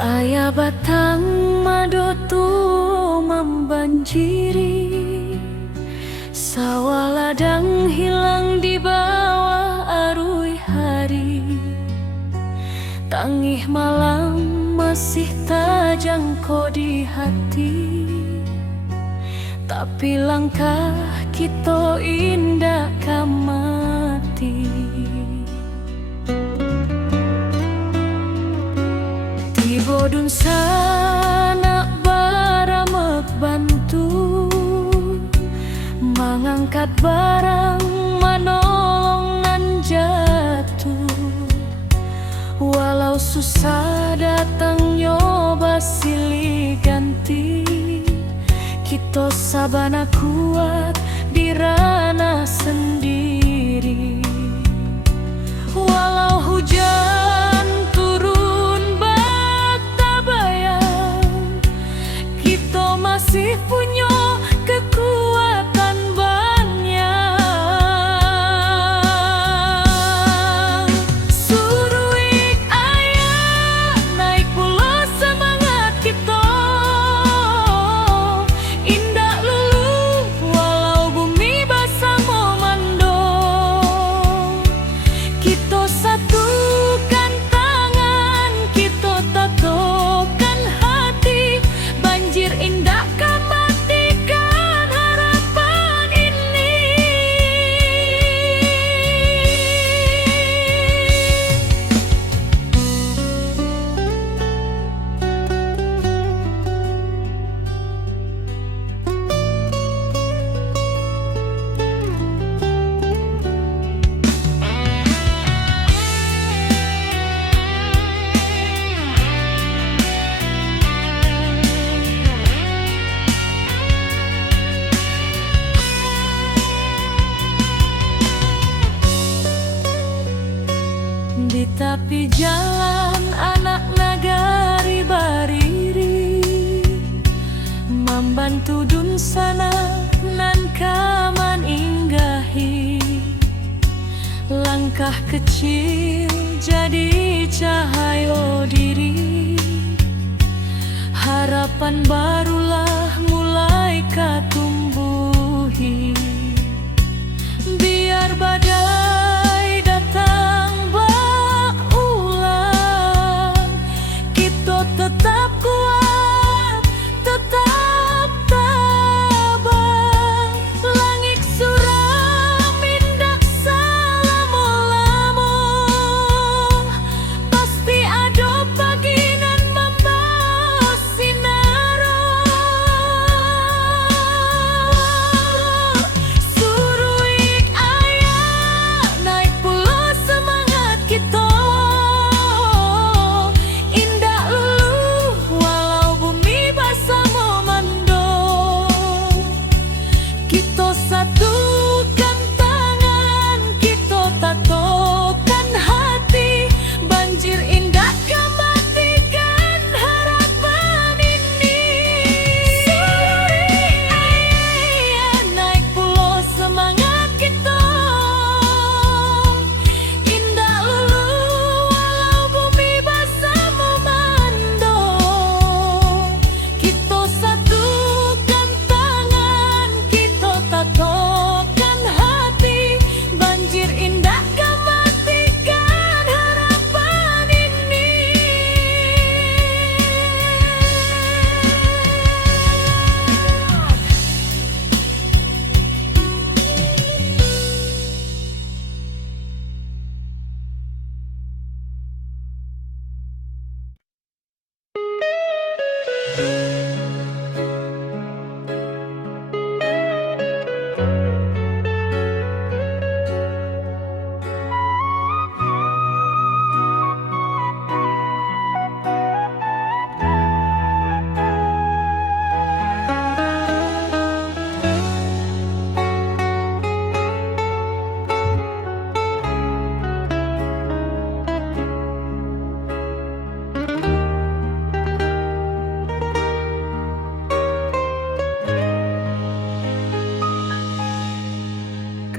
Ayah batang madotu membanjiri, sawah ladang hilang di bawah arui hari. Tangih malam masih tajangko di hati, tapi langkah kita indah kamati. Bodun sana baramek bantu mengangkat barang manolongan jatuh. Walau susah datang nyoba silih ganti, kita sabana kuat di ranah sendiri. Walau hujan masih punya kekuatan banyak. Suruh ayah naik pula semangat kita, indah lulu walau bumi basah memando. Kita satukan tangan, kita tatokan hati, banjir indah di tepi jalan anak nagari bariri, membantu dun sana nan kaman inggahi. Langkah kecil jadi cahaya diri, harapan barulah mulai katumbuhi. Biar badai datang tetap kuat, tetap tabah. Langit suram indak salamulamu, pasti ada pagi nan membawa sinaro. Suruh ayah naik pula semangat kita, satukan tangan, kita tatokan hati, banjir indah kematikan harapan ini. Suruh ayah naik pulau semangat kita, indah lulu walau bumi basah memando. Kita satukan tangan, kita tatokan hati, banjir indah kematikan harapan ini.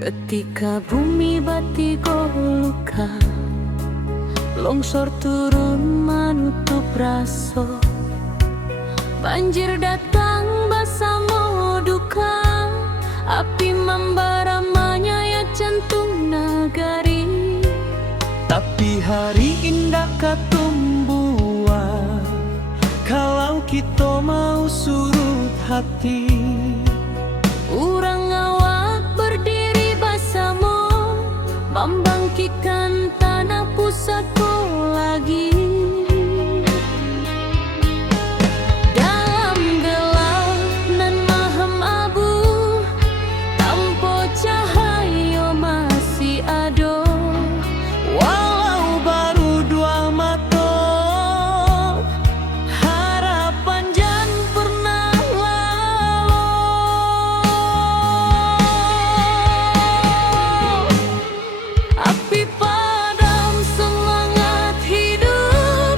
Ketika bumi batigo luka, Longsor turun menutup raso, banjir datang bersama duka, api membara menyayat jantung nagari. Tapi hari indah katumbuhan kalau kita mau surut hati. Urang awak berdiri bersama, membangkitkan tanah pusatku lagi. Dalam gelap nan mahem abu, tanpa cahaya masih ada. Walau baru dua mata, harapan jan pernah lalu. Api padam semangat hidup,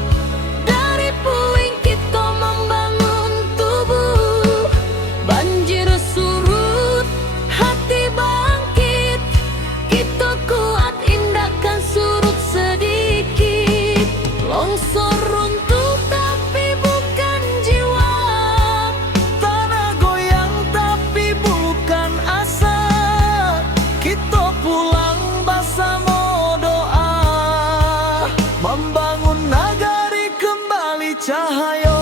dari puing kita membangun tubuh. Banjir surut, hati bangkit, kita kuat indahkan surut sedikit. Longsor runtuh tapi bukan jiwa, Tanah goyang tapi bukan asa. Kita pulang bersama doa, membangun nagari kembali cahaya.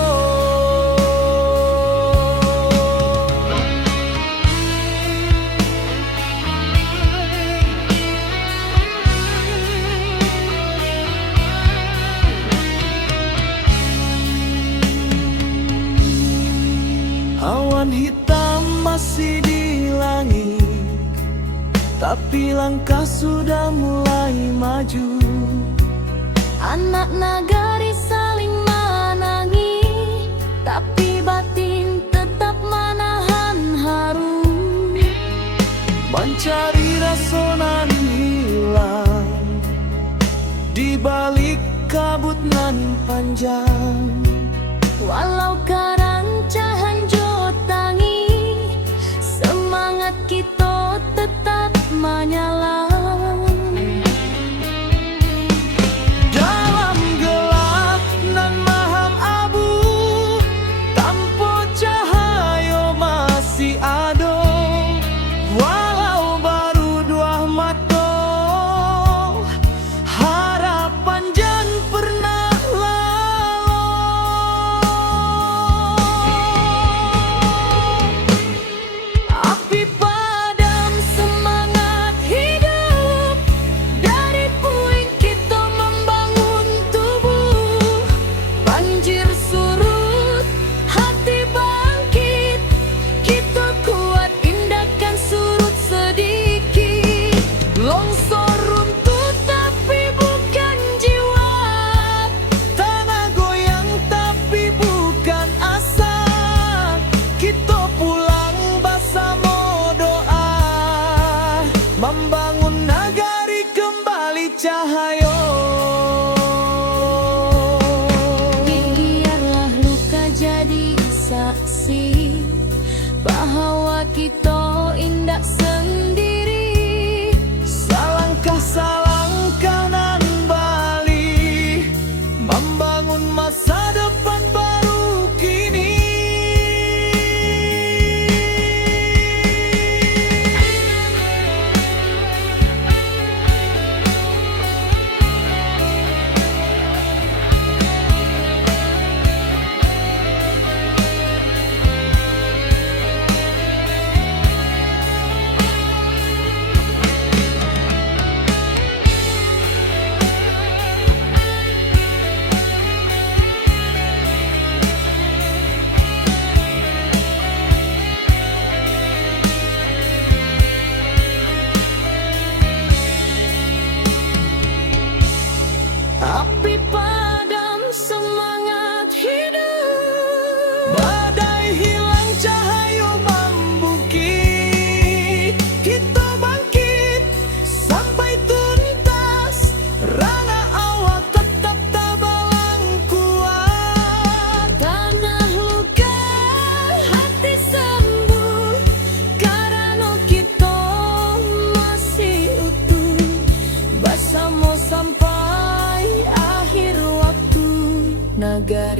Awan hitam masih di langit, tapi langkah sudah mulai maju. anak nagari saling menangi, tapi batin tetap menahan haru. Mencari rasa nan hilang di balik kabut nan panjang. Walau karancahan jotangi, semangat kita tetap menyala. Dalam gelap nan maham abu, tanpa cahaya masih ada. Walau baru dua mata, harapan jan pernah lalu. Api padam semangat hidup, dari puing kita membangun tubuh. Banjir surut, hati bangkit, kita kuat indahkan surut sedikit. Longsor runtuh tapi bukan jiwa, Tanah goyang tapi bukan asa. Kita pulang bersama doa, membangun nagari kembali cahaya. biarlah luka jadi saksi bahwa kita indah sendiri. Salangkah nan bali, membangun masa depan baru kini.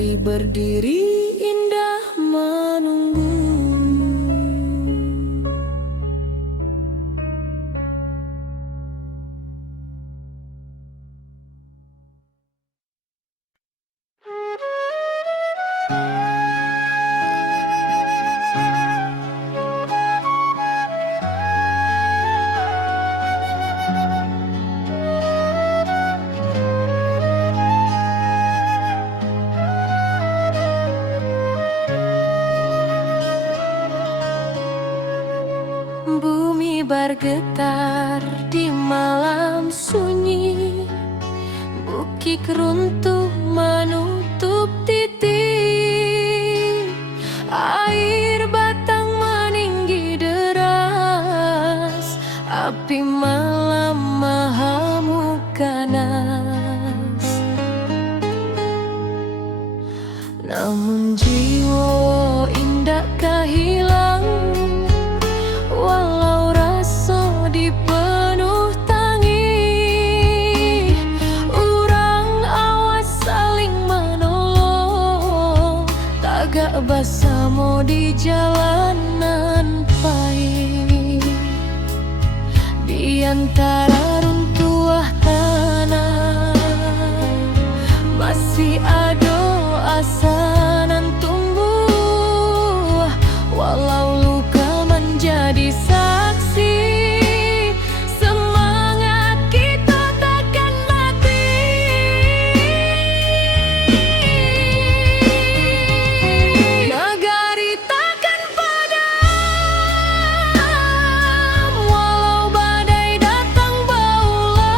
Mari berdiri indah menunggu. Bumi bergetar di malam sunyi, bukit runtuh menutup titik, air batang meninggi deras, api malam mengamuk ganas. Namun jiwa indah kehilang, walau rasa dipenuh tangi. Urang awas saling menolong, tagak bersama di jalanan pahit. Di antara runtuh tanah masih ada asa nan tumbuh, walau luka menjadi saksi, semangat kita takkan mati. Nagari takkan padam, walau badai datang berulang.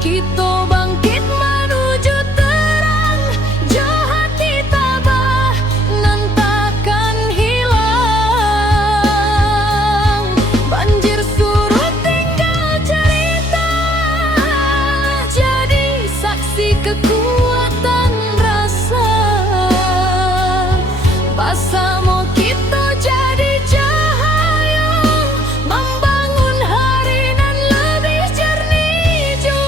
Kita bangkit menuju terang, jauh hati tabah nan takkan hilang. Banjir surut tinggal cerita, jadi saksi kekuatan rasa. Bersama kita jadi cahaya, membangun hari nan lebih jernih jua.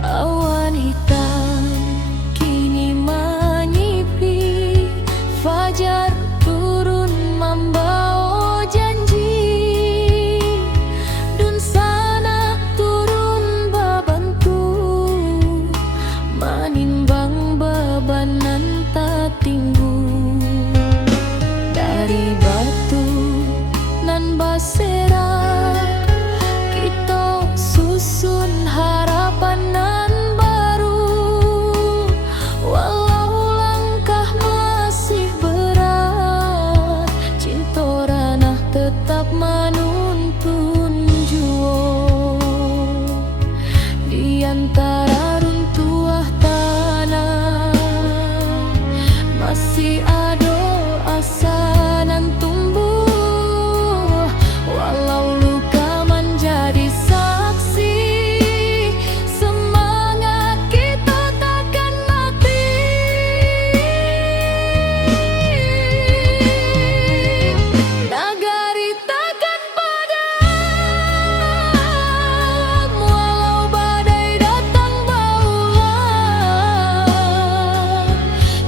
Awan hitam kini menyipi, fajar turun membawa janji. Dun sana turun bebantu, menimbang beban nan tak tinggu. Dari batu nan berserak, kita susun harapan nan baru. Walau langkah masih berat, cinta ranah tetap menuntun jua. Di antara runtuh tanah masih ada asa nan tumbuh, walau luka menjadi saksi, semangat kita takkan mati. Nagari takkan padam, walau badai datang berulang.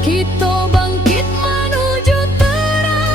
Kita bangkit menuju terang,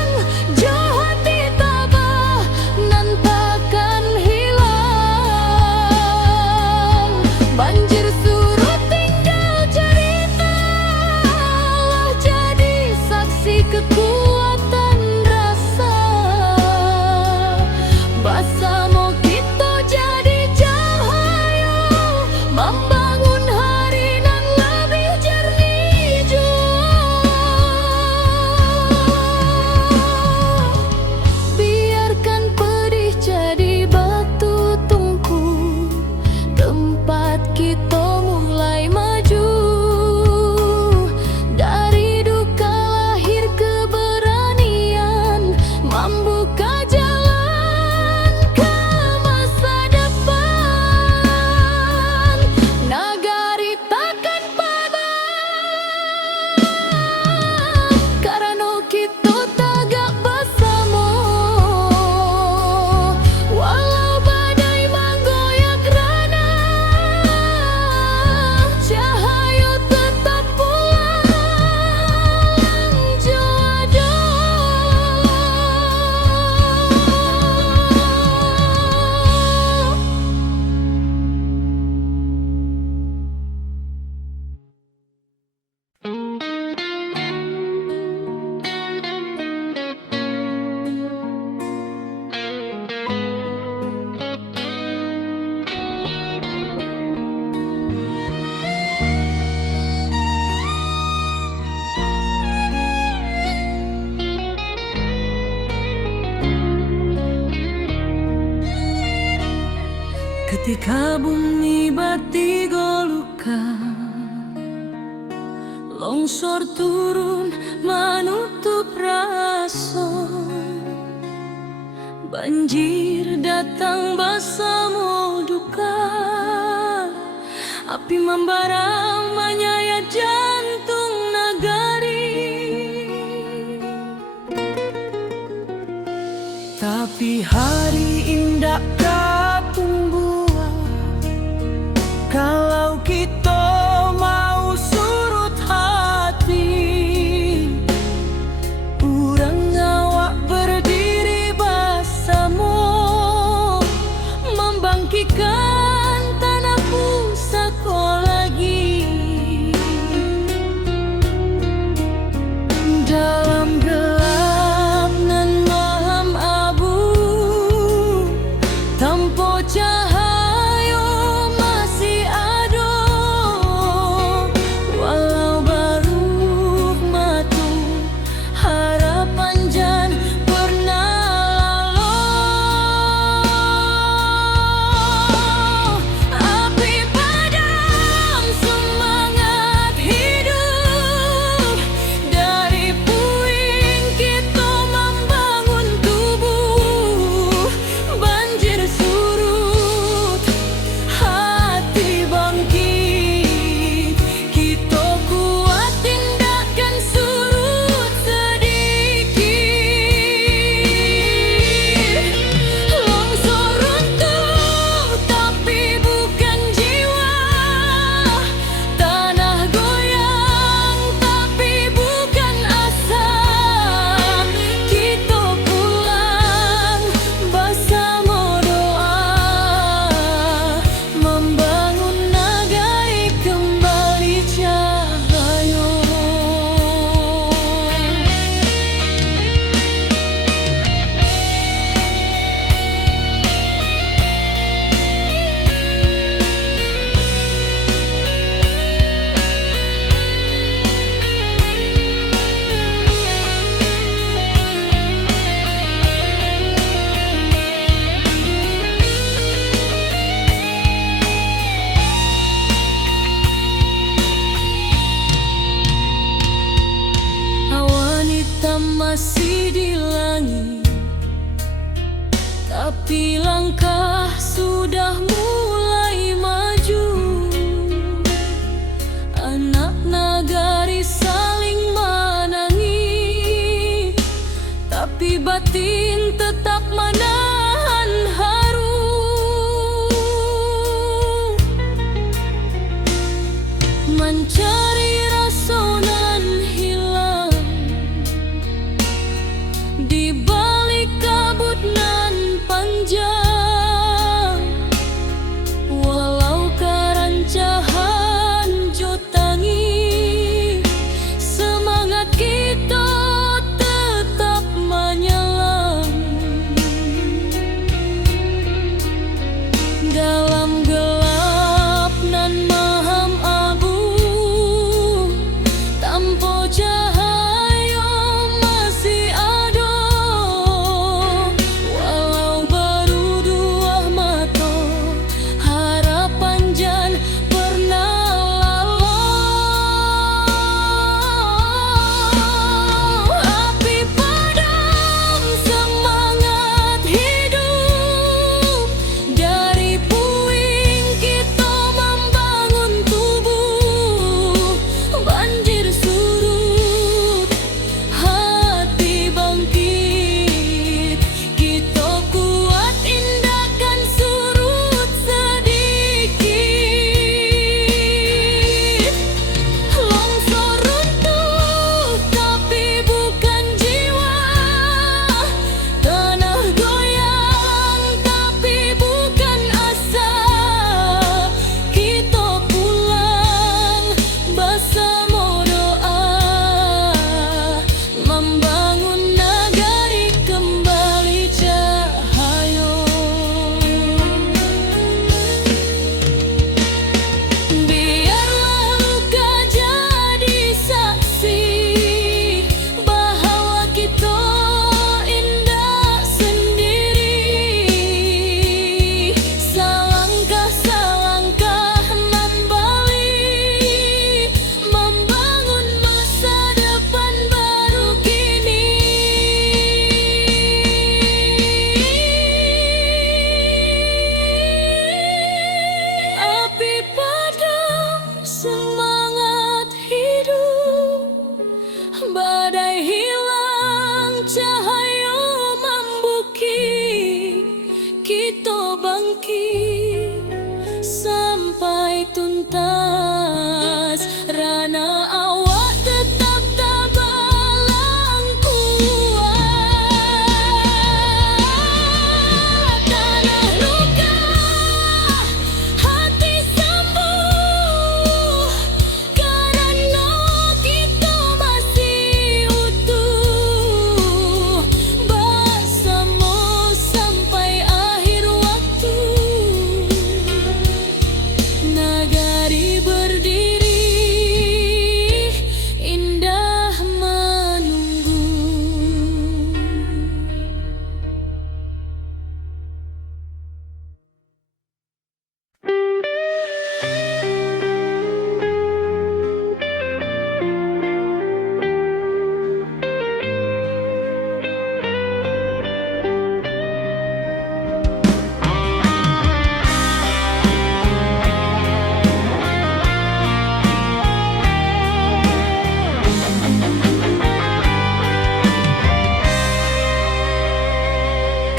Kabumi bati goluka, longsor turun menutup raso, banjir datang bersama duka, api membara menyayat jantung nagari. Tapi hari indah kapung buah, kalau kita mau surut hati, urang ngawak berdiri bersama, membangkitkan tanah pusaka lagi. Dalam gelap nan malam abu, tanpa cahaya masih ada, walau baru matu harapan jan pernah lalu. Api padam semangat hidup, dari puing kita membangun tubuh. Banjir surut, hati bangkit, kita kuat tindakan surut sedikit. Longsor runtuh tapi bukan jiwa, tanah goyang tapi bukan asa. Kita pulang bersama doa, membangun negeri kembali cahaya. Awan hitam masih di langit, tapi langkah sudah mulai maju. Anak nagari saling menangis, tapi batin tetap menahan haru. Mencari rasa nan hilang di balik kabut nan panjang, walau kerancahan jutangi, semangat kita tetap menyala.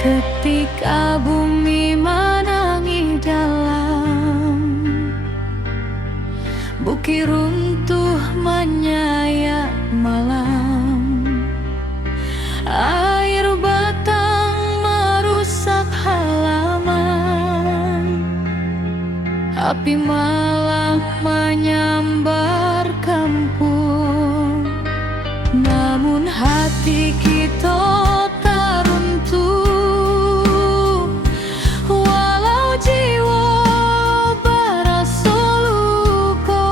ketika bumi menangis dalam, bukit runtuh menyayat malam, air batang merusak halaman, api malam menyambar kampung. Namun hati kita tak runtuh, walau jiwa berasa luka.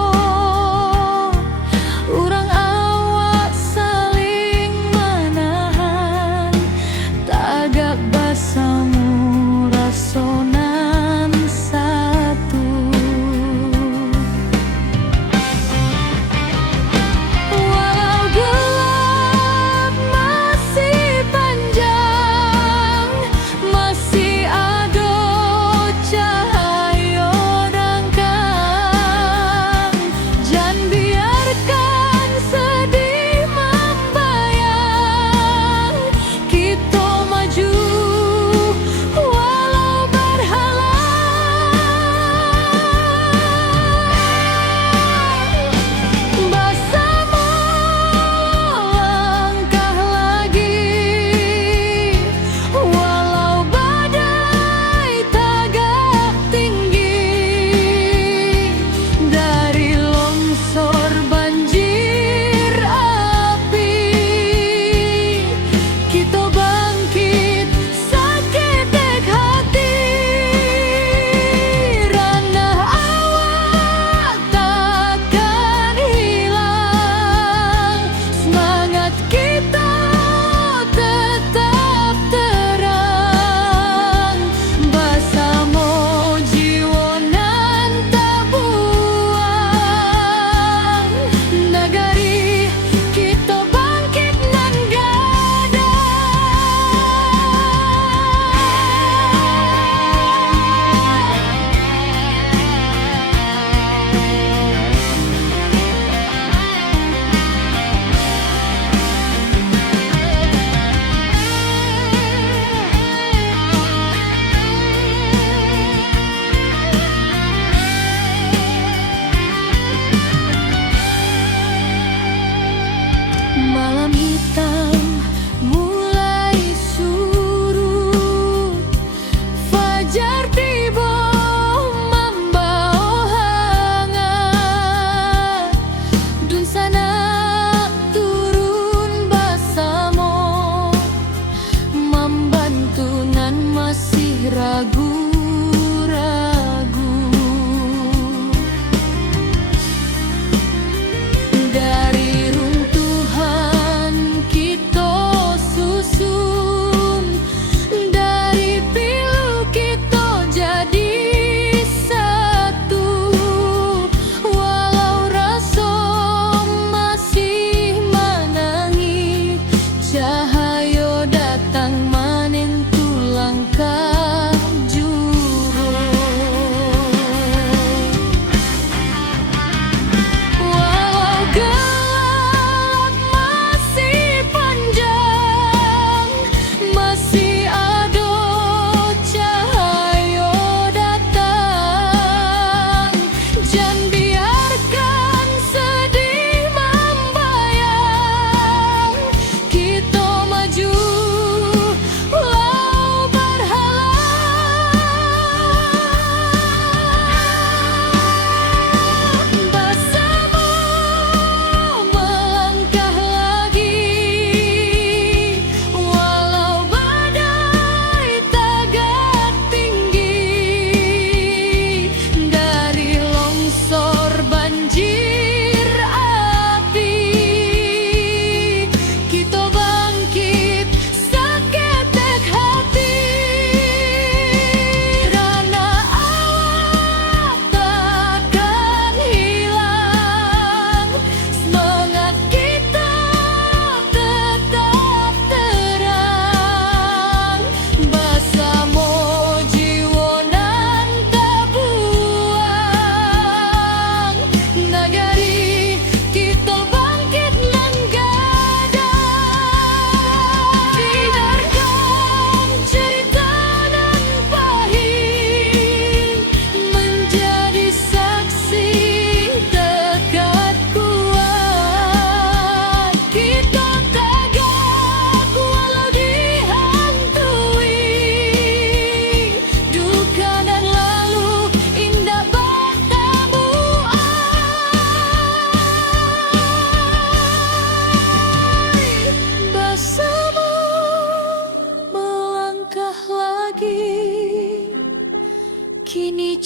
Urang awak saling menahan, tagak basamu rasonan satu. Walau gelap masih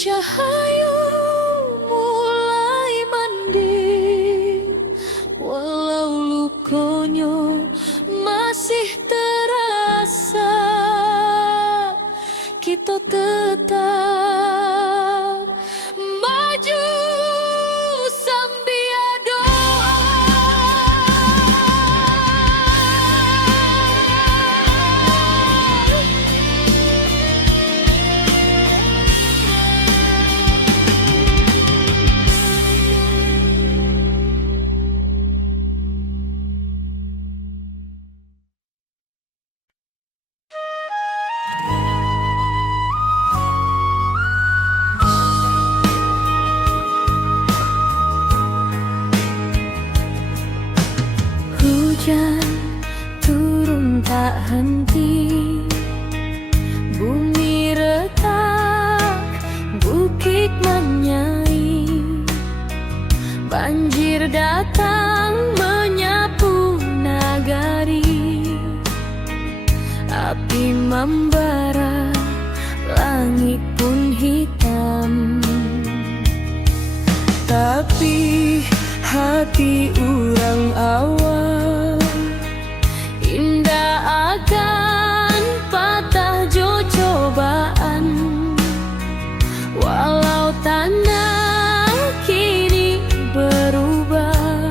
Cahayu mulai mending, walau lukonyo masih terasa. Kita tetap maju sambil doa. Hujan turun tak henti, bumi retak, bukit menyai. Banjir datang menyapu nagari, api membara, langit pun hitam. Tapi hati urang awal indah akan patah jo cobaan. Walau tanah kini berubah,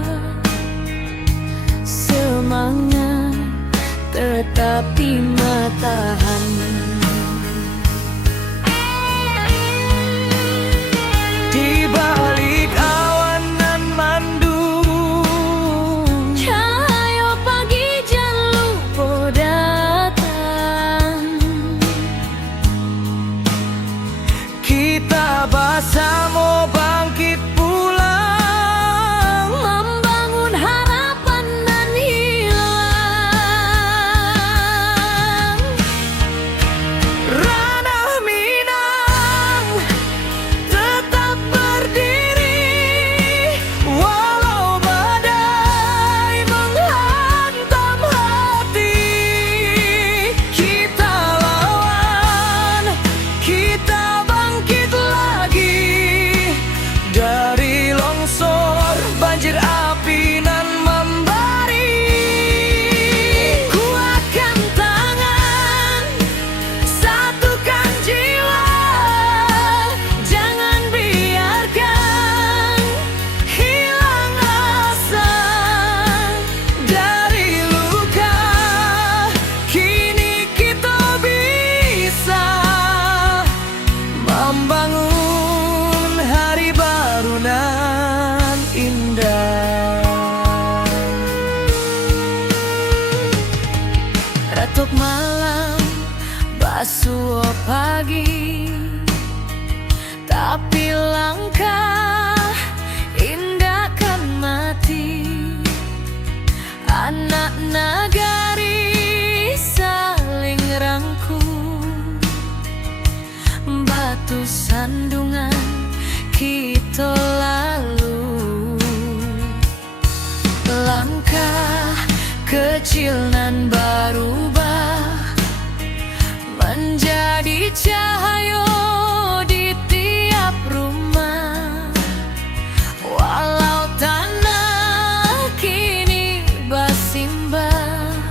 semangat tetap di matahan. Di balik awan nan mandung, cahaya pagi jan lupa datang. Kita bersama bangkit pulang, membangun harapan nan hilang. Ranah Minang tetap berdiri, walau badai menghantam hati. Kita lawan, kita bangkit lagi dari longsor, banjir api nan membari. Kuatkan tangan, satukan jiwa, jangan biarkan hilang asa. Dari luka kini kita bisa membangun hari baru nan indah. Retuk malam, basuh pagi, tapi langkah indah kan mati. Anak nagari saling rangkul, batu sandungan kita lalu. Langkah kecil nan berubah menjadi cahaya di tiap rumah. Walau tanah kini bersimbah,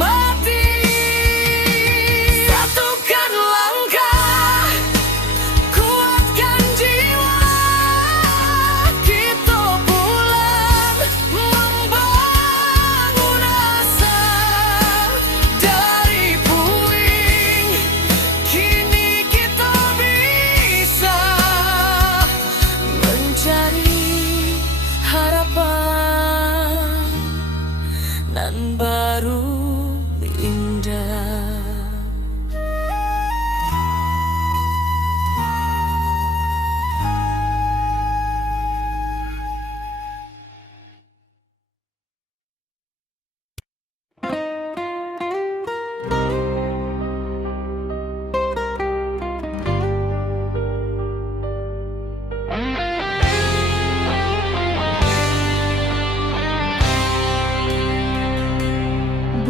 mati. Satukan langkah, kuatkan jiwa, kita pulang membangun asa dari puing. Kini kita bisa mencari harapan nan baru indah.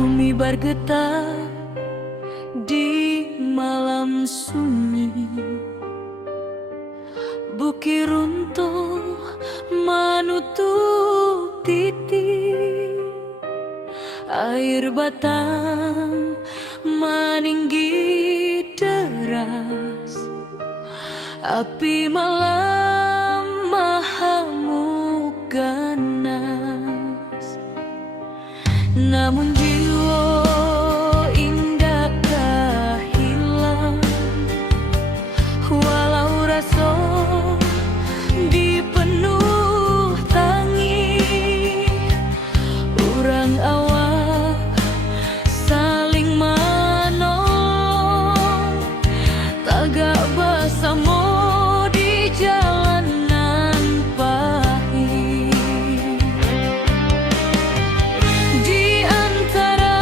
Bumi bergetar di malam sunyi, bukit runtuh menutup titik, air batang meninggi deras, api malam mahamuk ganas. Namun jiwa indakkah hilang, walau rasa dipenuh tangi. Urang awak saling menolong, tagak bersama di jalanan pahit. Di antara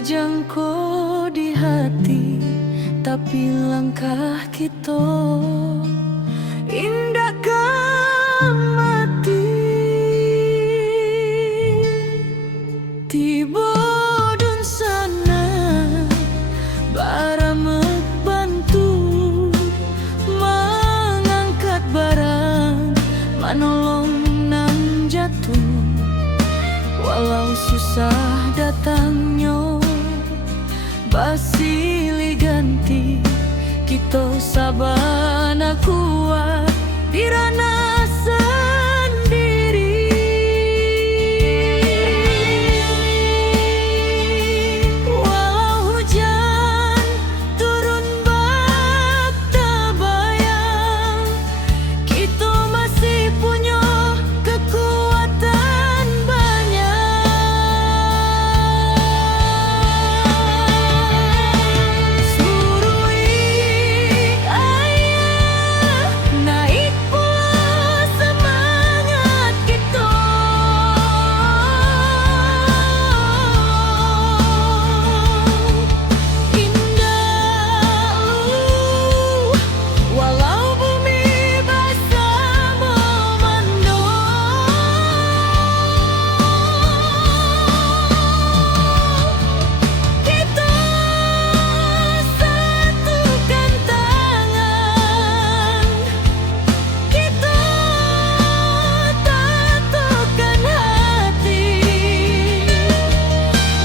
jangko di hati, tapi langkah kita indah mati. Tiba dun sana baramek bantu mengangkat barang, manolong nang jatuh. Walau susah datangnya basili ganti, kita sabana kuat dirana sendiri. Walau hujan turun bak tabayang, kita masih punya kekuatan banyak. Surui ayah naik pula semangat kita. Indah walau bumi basah memandung, kita satukan tangan, kita tatukan hati.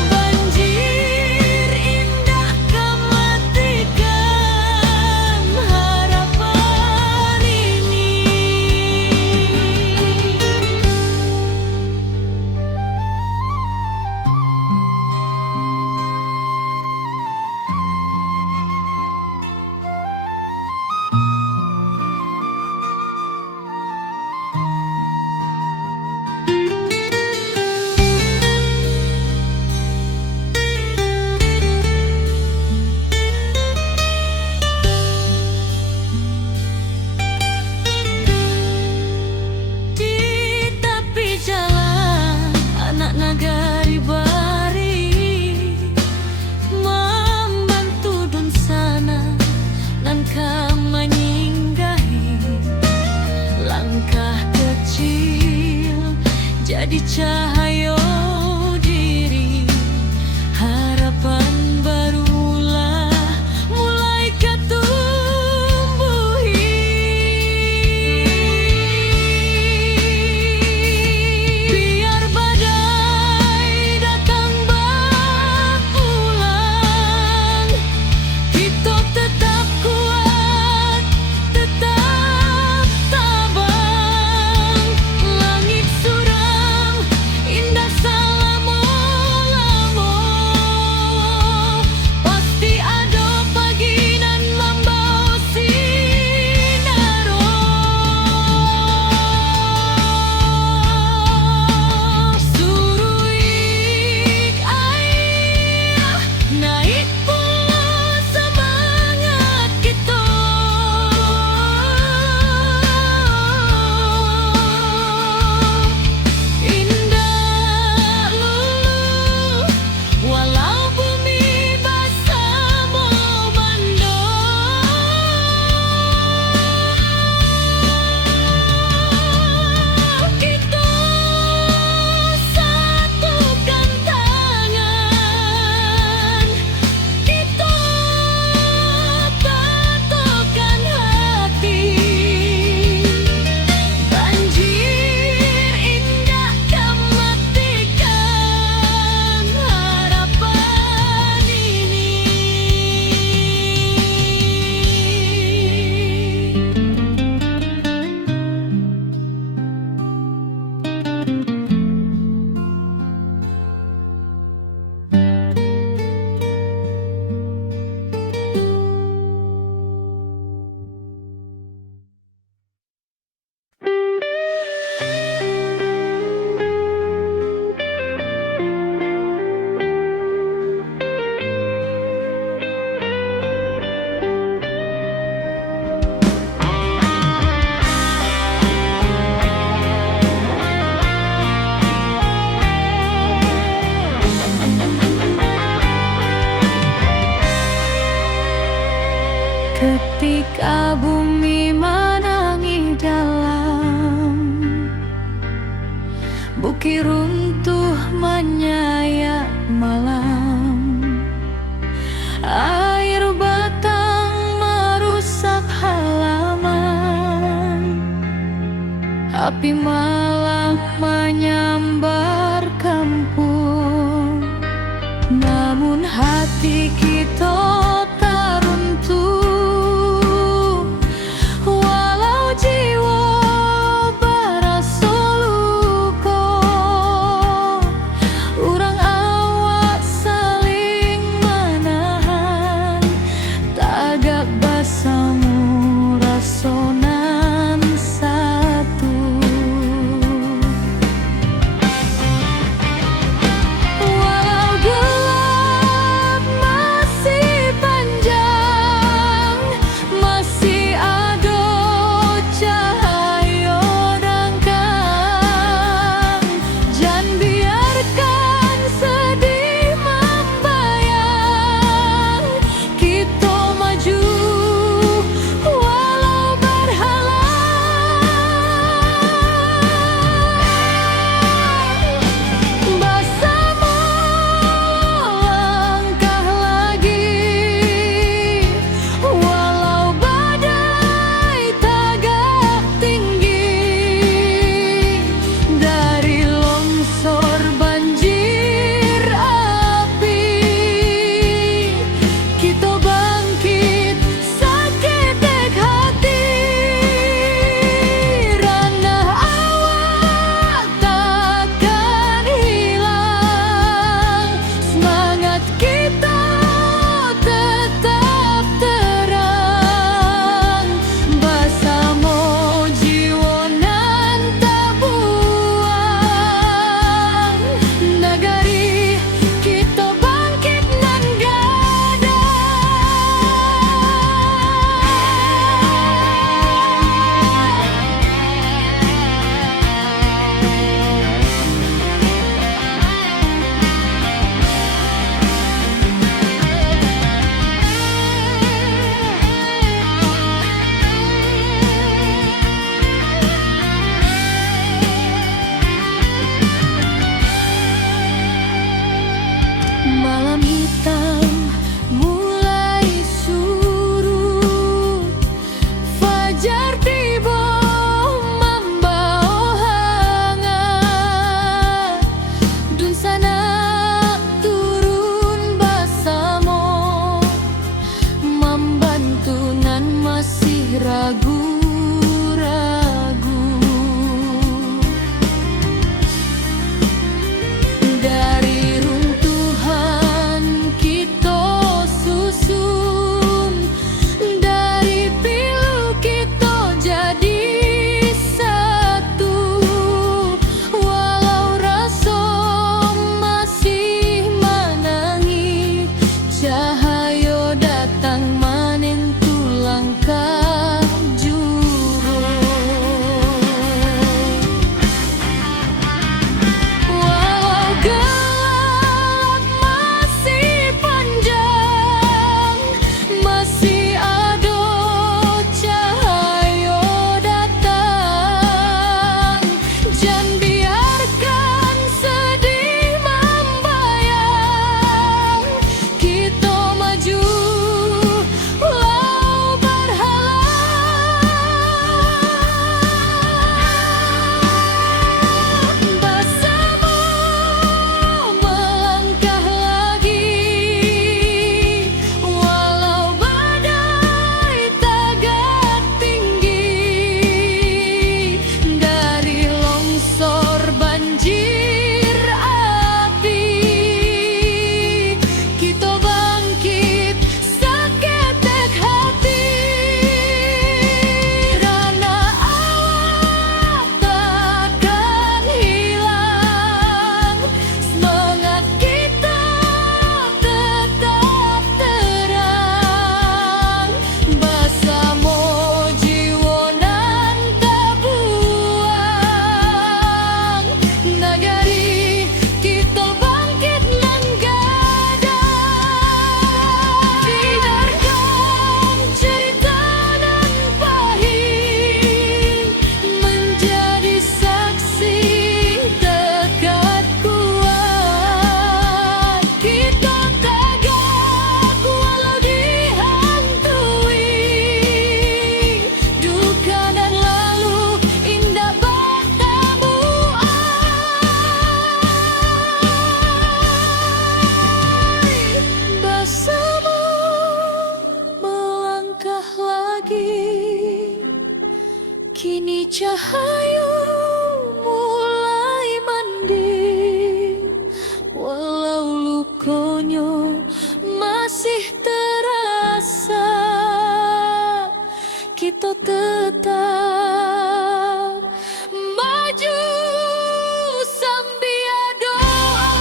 Banjir indah kematikan harapan ini. Di tepi jalan anak nagari bari membantu dun sana nangka menyinggahi. Langkah kecil jadi cahaya diri, harapan barulah mulai ketumbuhi. Biar badai datang berulang, kita tetap kuat, tetap tabang. Langit suram tapi malah menyambar kampung. Namun hati kita tak runtuh, walau jiwa barasa luka. Urang awak saling menahan, tagak basamu rasonan satu. Walau gelap masih Kini cahaya mulai mending, walau lukonya masih terasa. Kita tetap maju sambil doa.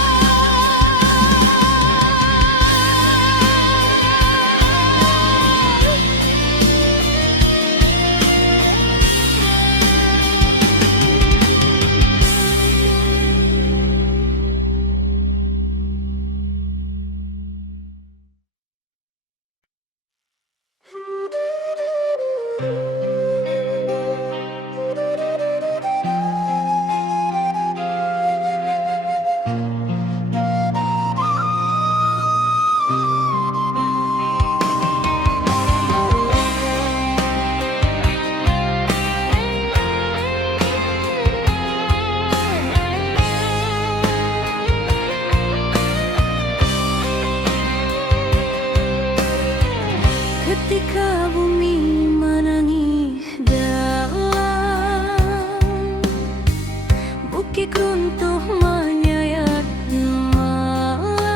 Ketika bumi menangis dalam, bukit runtuh menyayat malam,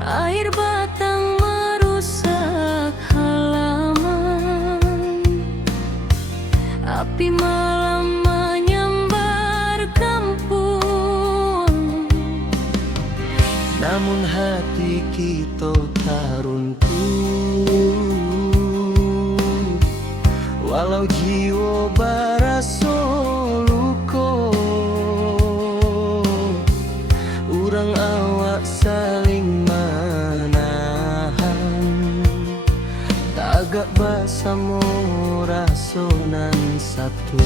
air batang merusak halaman, api malam menyambar kampung. Namun hati kita tak runtuh, walau jiwa barasa luka. Urang awak saling menahan, tagak bersama rasonan satu.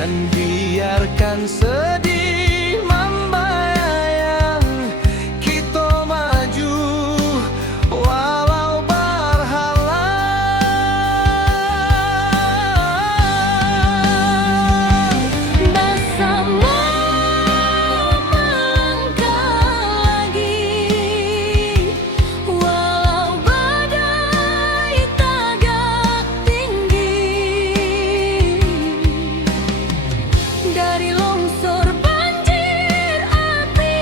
Dan biarkan sedih membayang, kita maju walau berhalang. Bersama melangkah lagi, walau badai tagak tinggi. Dari longsor banjir api,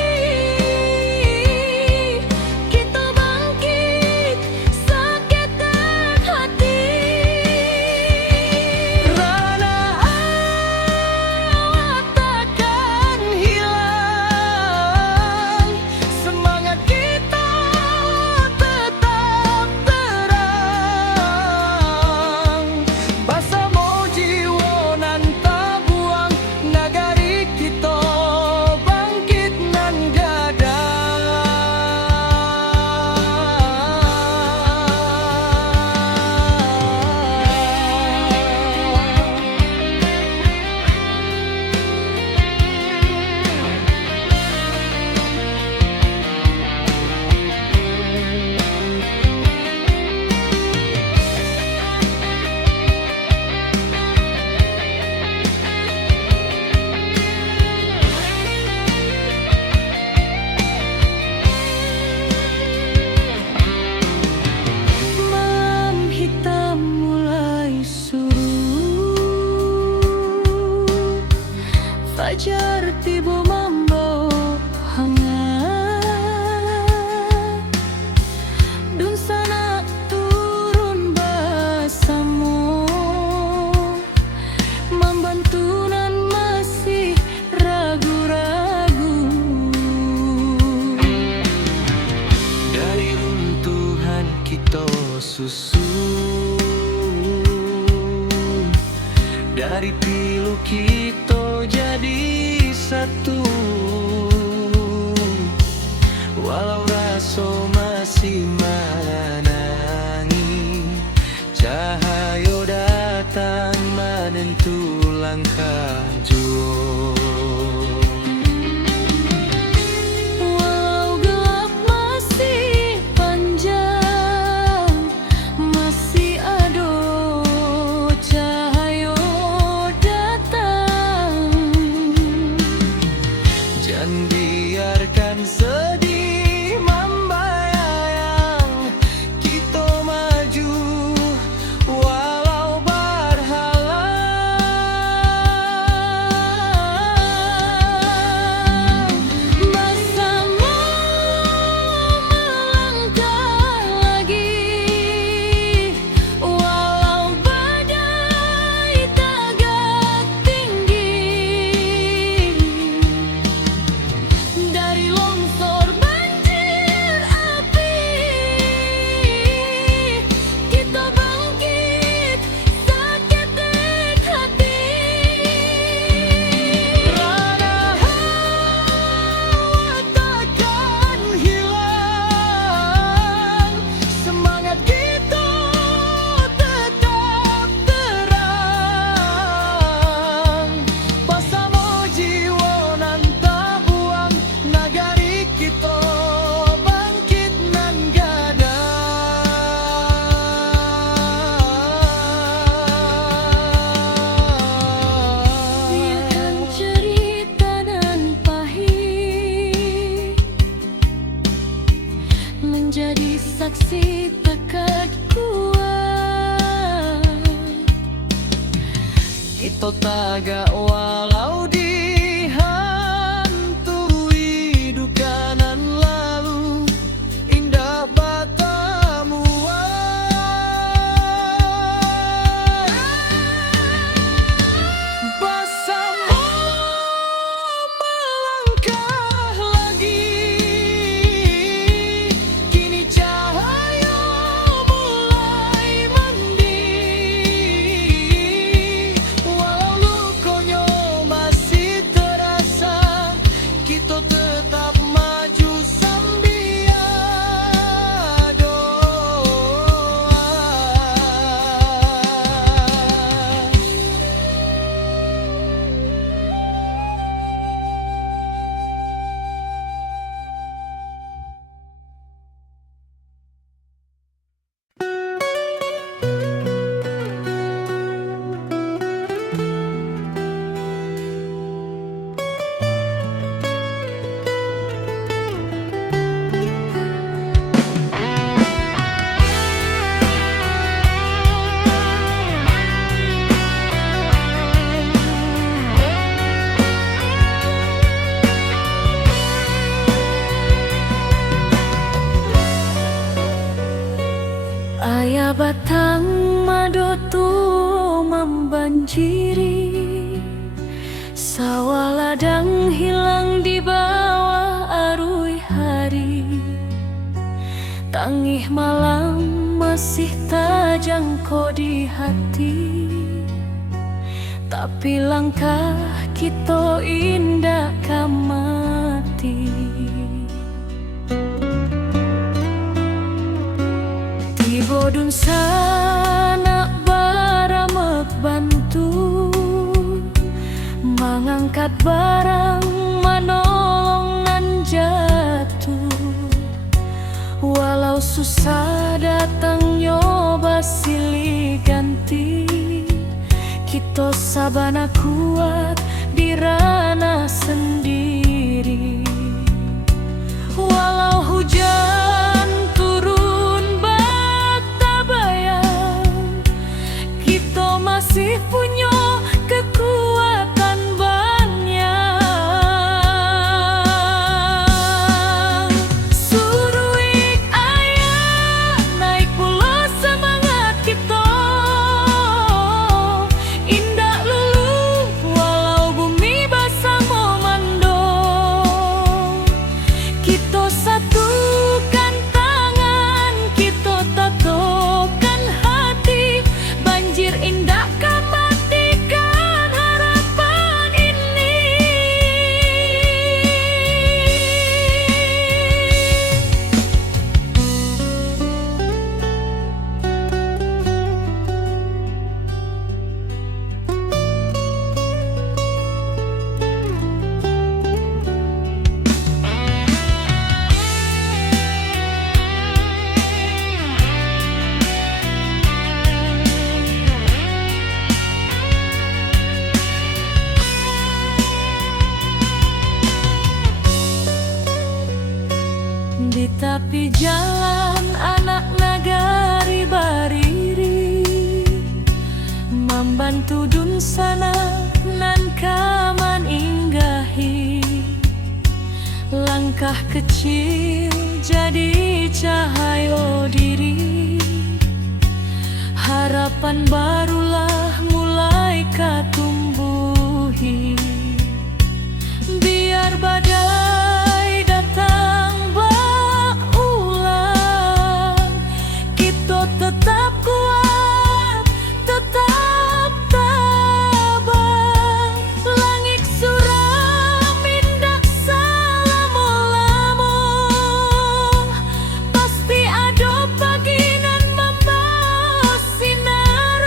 kita bangkit sakitkan hati. Rana awak takkan hilang, semangat kita tetap terang. Bersama jiwa nan tak buang, nagari kita bangkit nan gadang. Malam hitam mulai surut, fajar tiba membawa hangat, dun sana turun bersama, membantu nan masih ragu-ragu. Dari runtuhan kita susun, dari pilu kita jadi satu. Walau rasa masih menangi, cahaya datang menentu langkah jua. Walau gelap masih panjang, masih totaga walau dihantui duka nan lalu indah batamu bersama melangkah lagi kini cahaya mulai mending walau lukonya masih terasa kita tetap maju sambil doa. Ayah batang madotu membanjiri, sawah ladang hilang di bawah arus hari. Tangih malam masih tajangko di hati, tapi langkah kita indah kamati. Bodun sana baramek bantu mengangkat barang manolong nan jatuh walau susah datang nyoba silih ganti kita sabana kuat di ranah sendiri walau hujan masih punya kekuatan banyak. Suruik ayah naik pula semangat kita, indah lulu walau bumi basah memando. Kita satukan tangan, kita tatokan hati, banjir indah matikan harapan ini. Di tepi jalan anak nagari bariri membantu dun sana nan kaman inggahi langkah kecil jadi cahaya diri harapan barulah mulai katumbuhi biar badai datang tetap kuat, tetap tabah. Langit suram indah selama-lama, pasti ada pagi nan membawa sinar.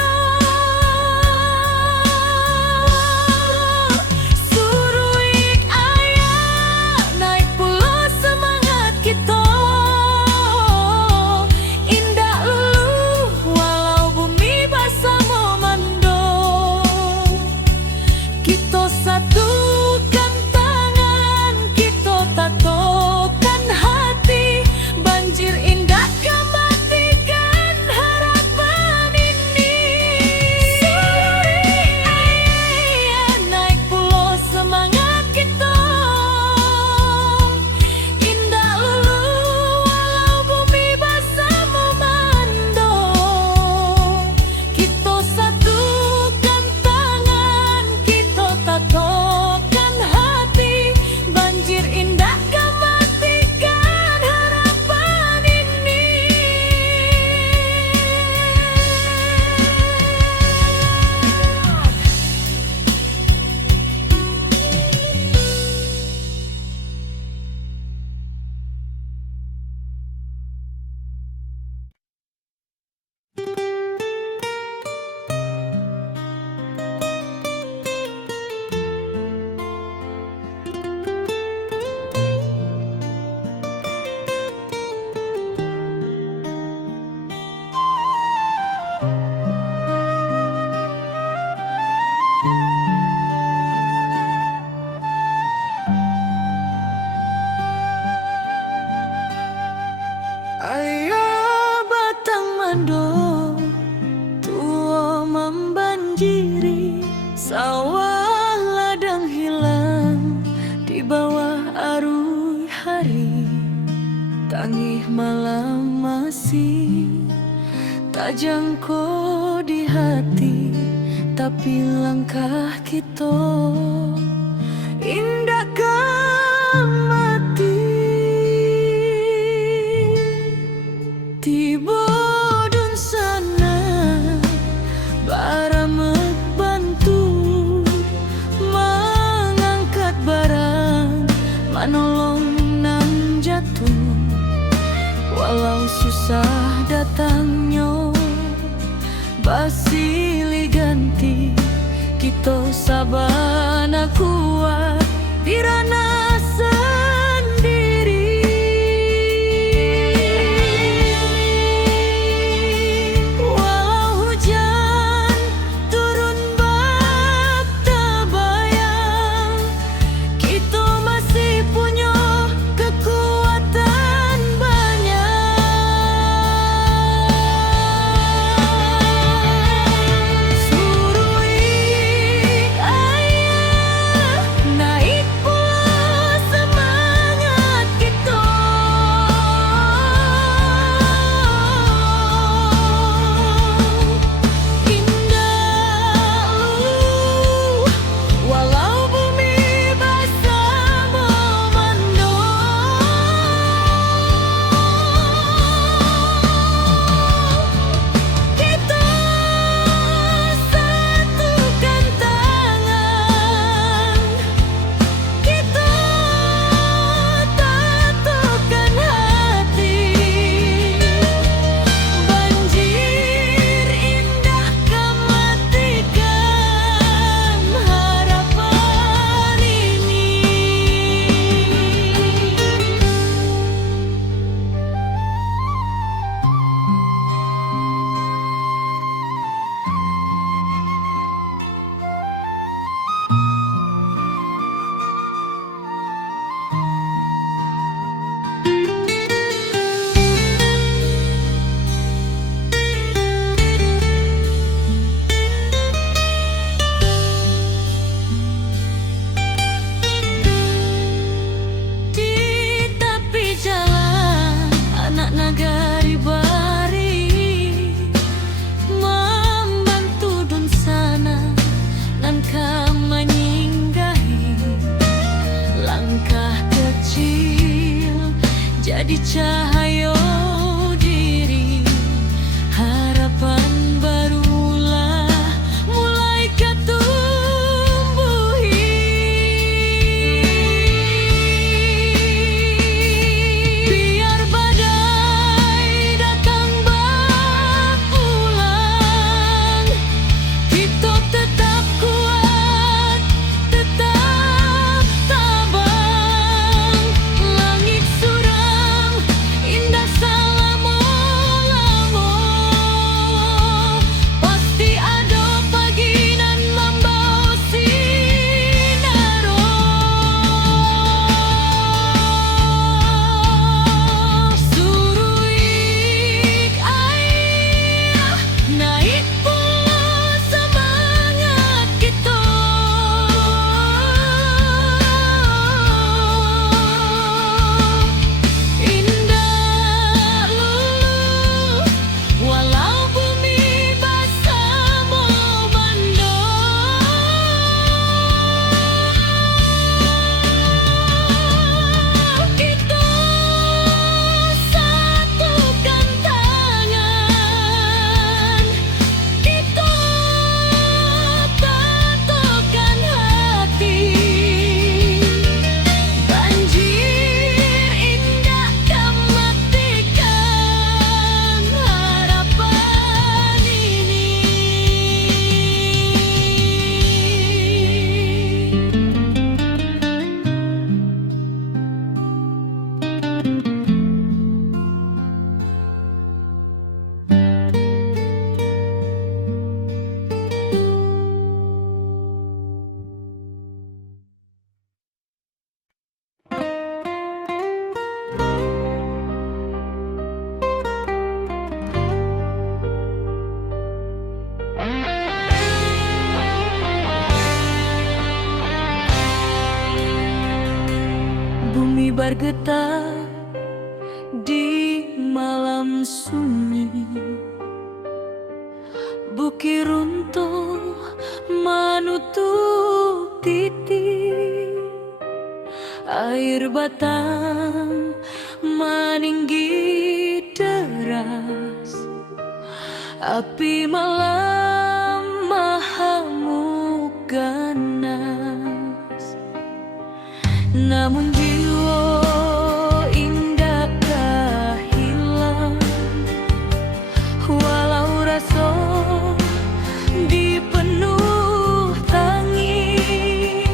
Pajangko di hati, tapi langkah kita indah mati. Tiba dun sana baramek bantu mengangkat barang, manolong nang jatuh. Walau susah datangnya basilih ganti, kita sabana kuat dirana sendiri. Walau hujan turun bak tabayang, kita masih punya kekuatan banyak. Surui ayah naik pula semangat kita. Indah walau bumi basah memandung, kita satukan tangan, kita tatukan hati. Banjir indah kematikan harapan ini. Di tepi jalan anak nagari bari membantu dun sana langkah menyinggahi. Langkah kecil jadi cahaya diri, harapan barulah mulai ketumbuhi. Biar badai datang berulang, kita tetap kuat, tetap tabang. Langit suram indah selama-lama, pasti ada pagi nan membawa sinaro. Suruik ayah naik pula semangat kita. Indah lulu walau bumi basah memandung, kita satukan tangan, kita tatukan hati. Banjir indah kematikan harapan ini. Bumi bergetar di malam sunyi, Bukit runtuh menutup titik, air batang meninggi deras, api malam mahamuk ganas. Namun jiwa indakkah hilang, walau rasa dipenuh tangis.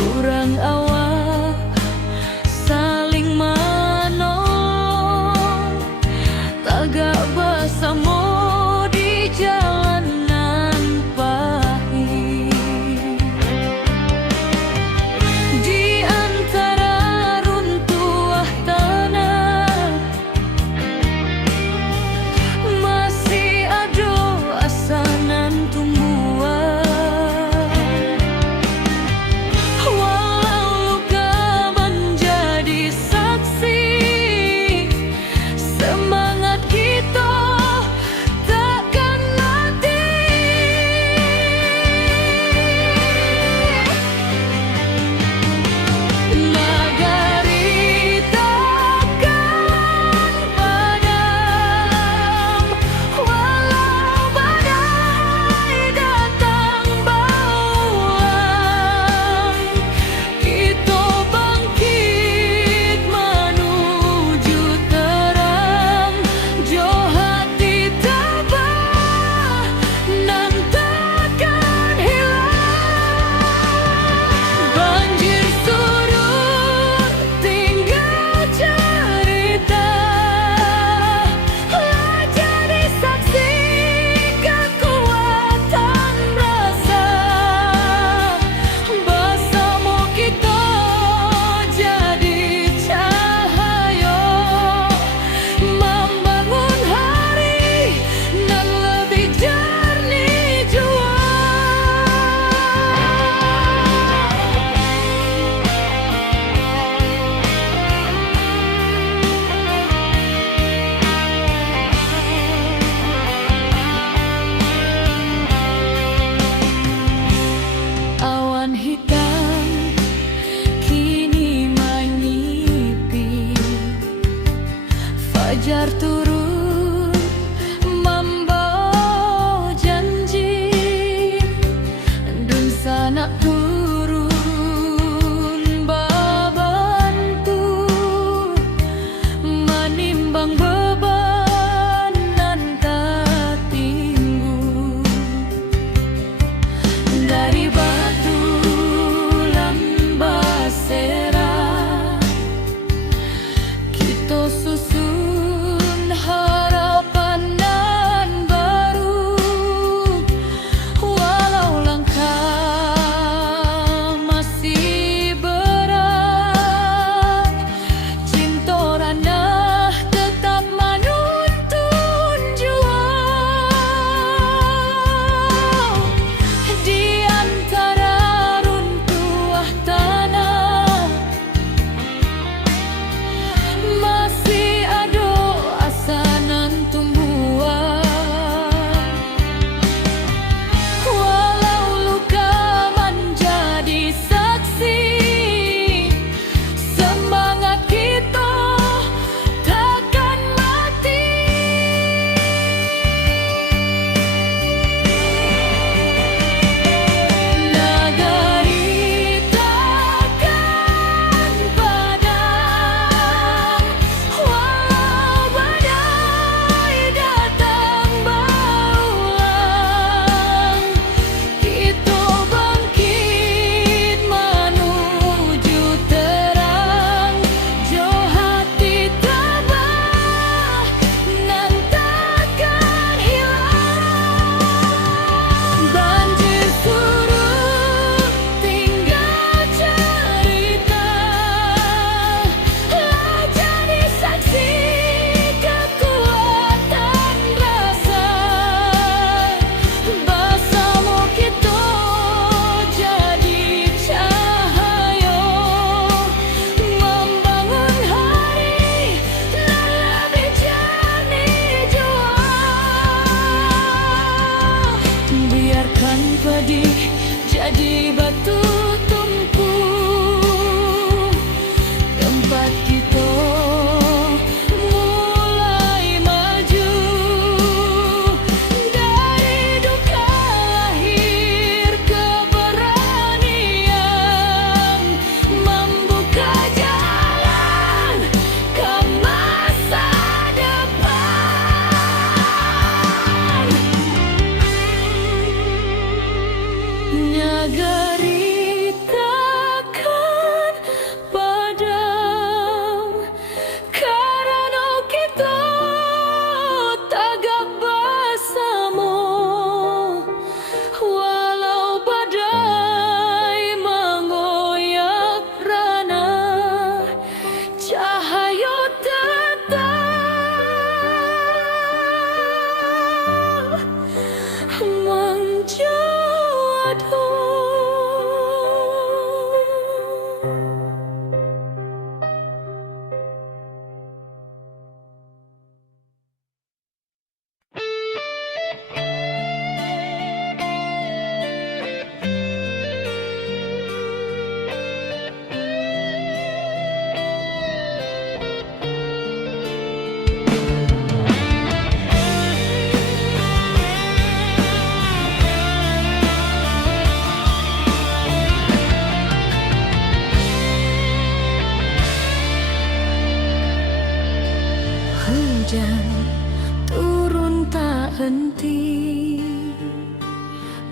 Urang awak saling menolong, tagak bersama di jalanan pahit. Di antara runtuh tanah masih ada asanan tumbuh. jadi batu tumpul, tempat kita mulai maju. Dari duka lahir keberanian, membuka jalan ke masa depan. Nagari takkan padam karena kita tagak bersama. Walau badai menggoyak rana, cahaya tetap menjadi. Hujan turun tak henti,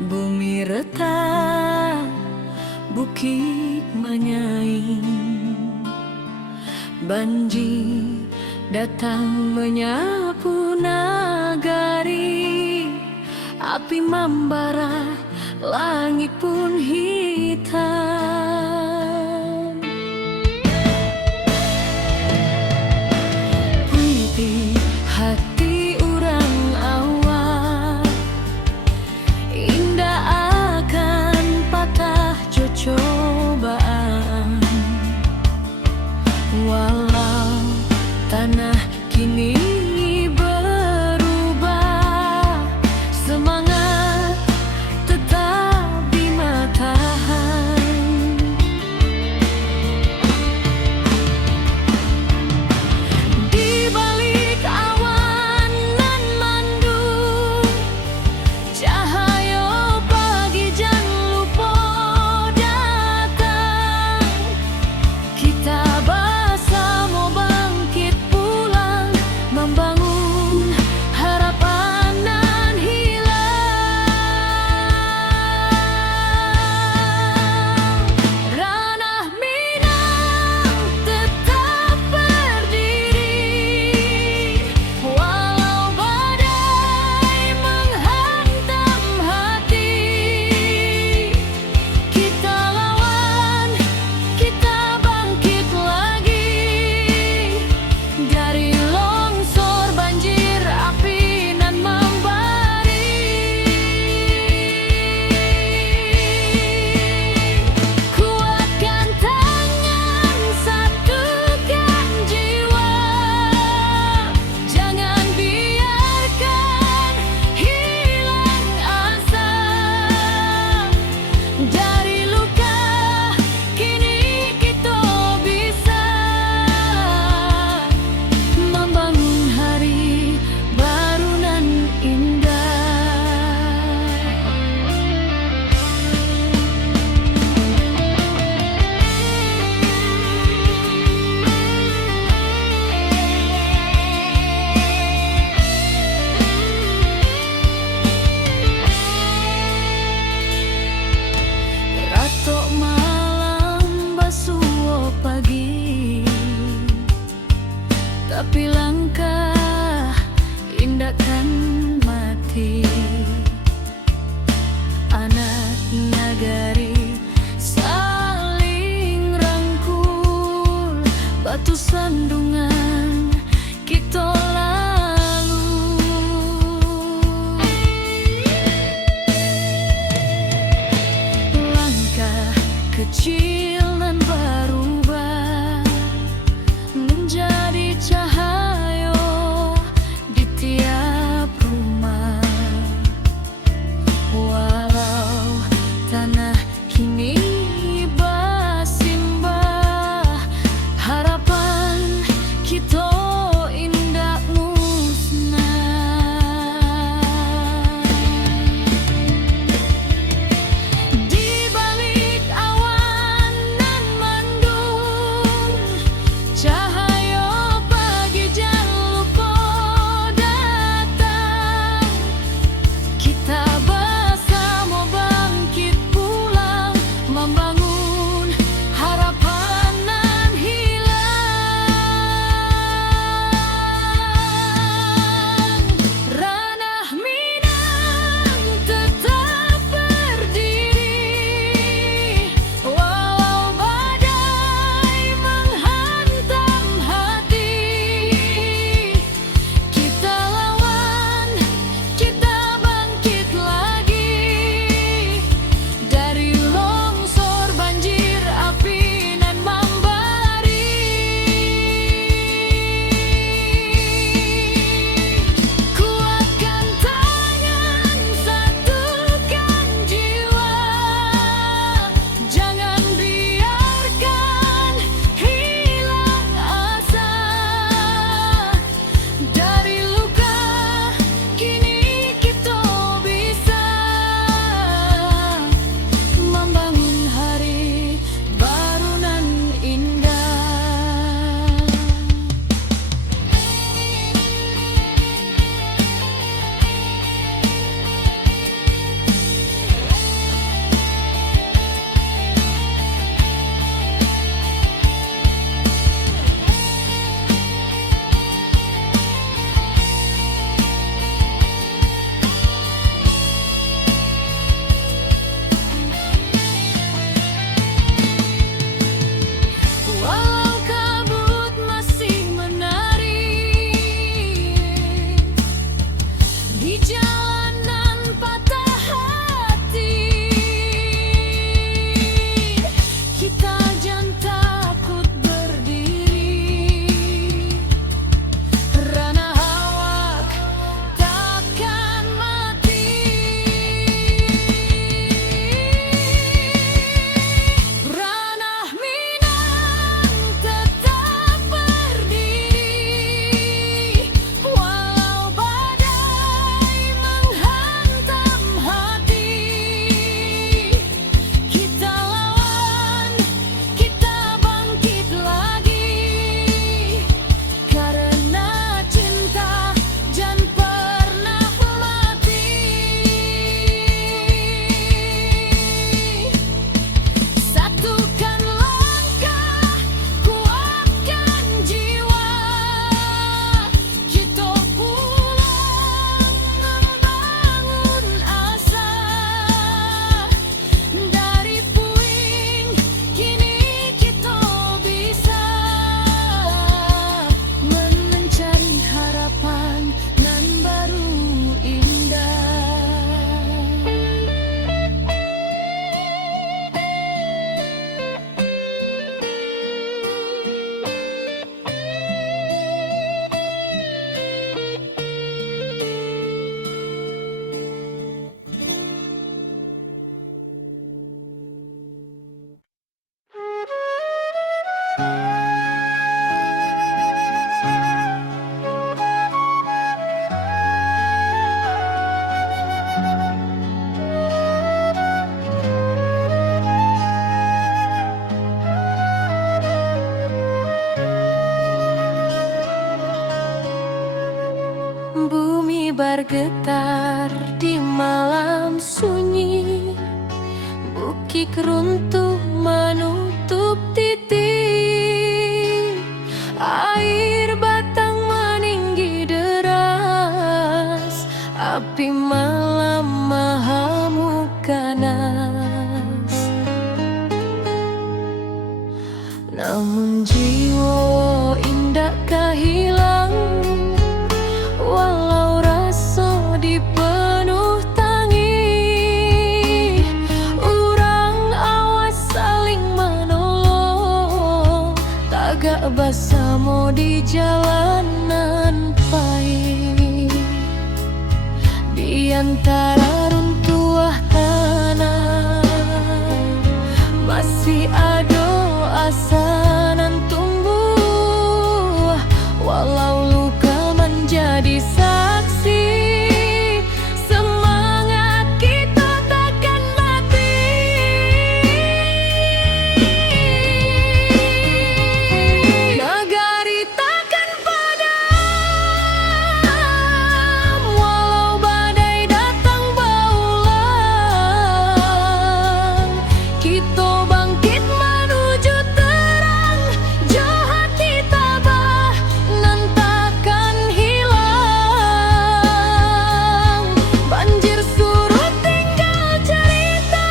bumi retak, bukit menyaing. Banjir datang menyapu nagari, api membara, langit pun hitam. Puiti hati orang awak, indah akan patah cobaan. Walau tanah kini berubah, semangat tetap di matahari. bergetar di malam sunyi. Bukit runtuh menutup titik, air batang meninggi deras, api malam mahamuk ganas. Namun jiwa indah hilang, walau rasa dipenuh tangi. Urang awas saling menolong, tagak bersama di jalanan pahit. Di antara runtuhan tanah masih ada asa nan tumbuh, walau luka menjadi saksi. Semangat kita takkan mati. Negari takkan padam, walau badai datang berulang. Kita bangkit menuju terang, jahat ditabah nan takkan hilang. Banjir surut tinggal cerita,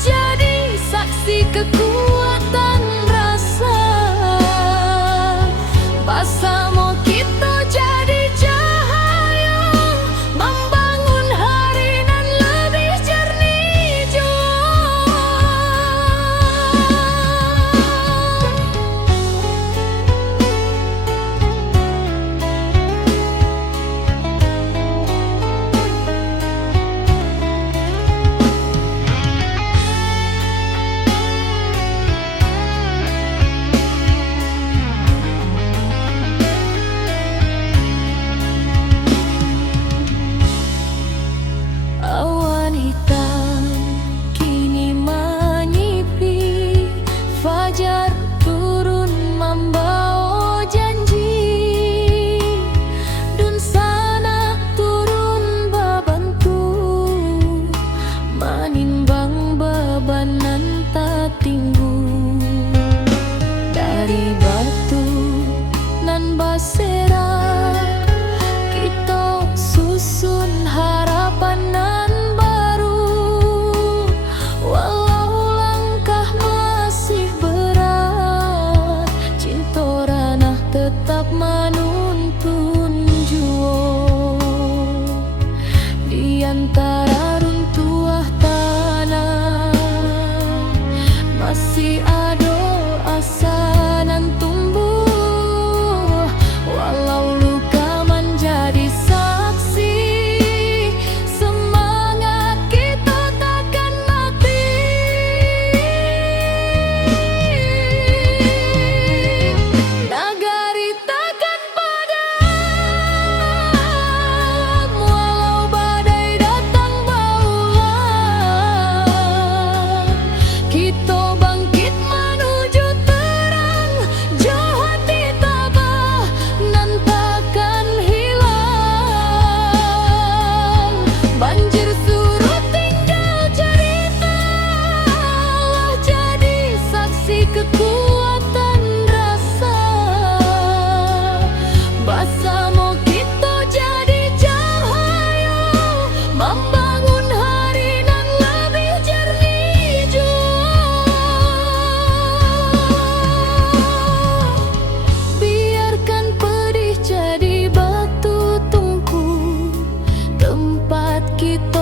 jadi saksi kekuatan rasa. Bersama kita jadi cahaya, membangun hari nan lebih jernih jua. Awan hitam kini menyipi, fajar turun membawa janji. Dun sana turun bebantu, menimbang beban nan tak tinggu. Dari batu nan basera, kita susun harapan nan baru. Walau langkah masih berat, cinta ranah tetap menuntun jua. Di antara runtuhan tanah masih ada asa nan tumbuh, walau luka menjadi saksi. Semangat kita takkan mati. Negari takkan padam, walau badai datang berulang. Kita bangkit menuju terang, jahat ditabah nan takkan hilang. Banjir surut tinggal cerita, jadi saksi kekuatan rasa. Bersama kita jadi cahaya, membangun hari nan lebih jernih jua. Biarkan pedih jadi batu tungku, tempat kita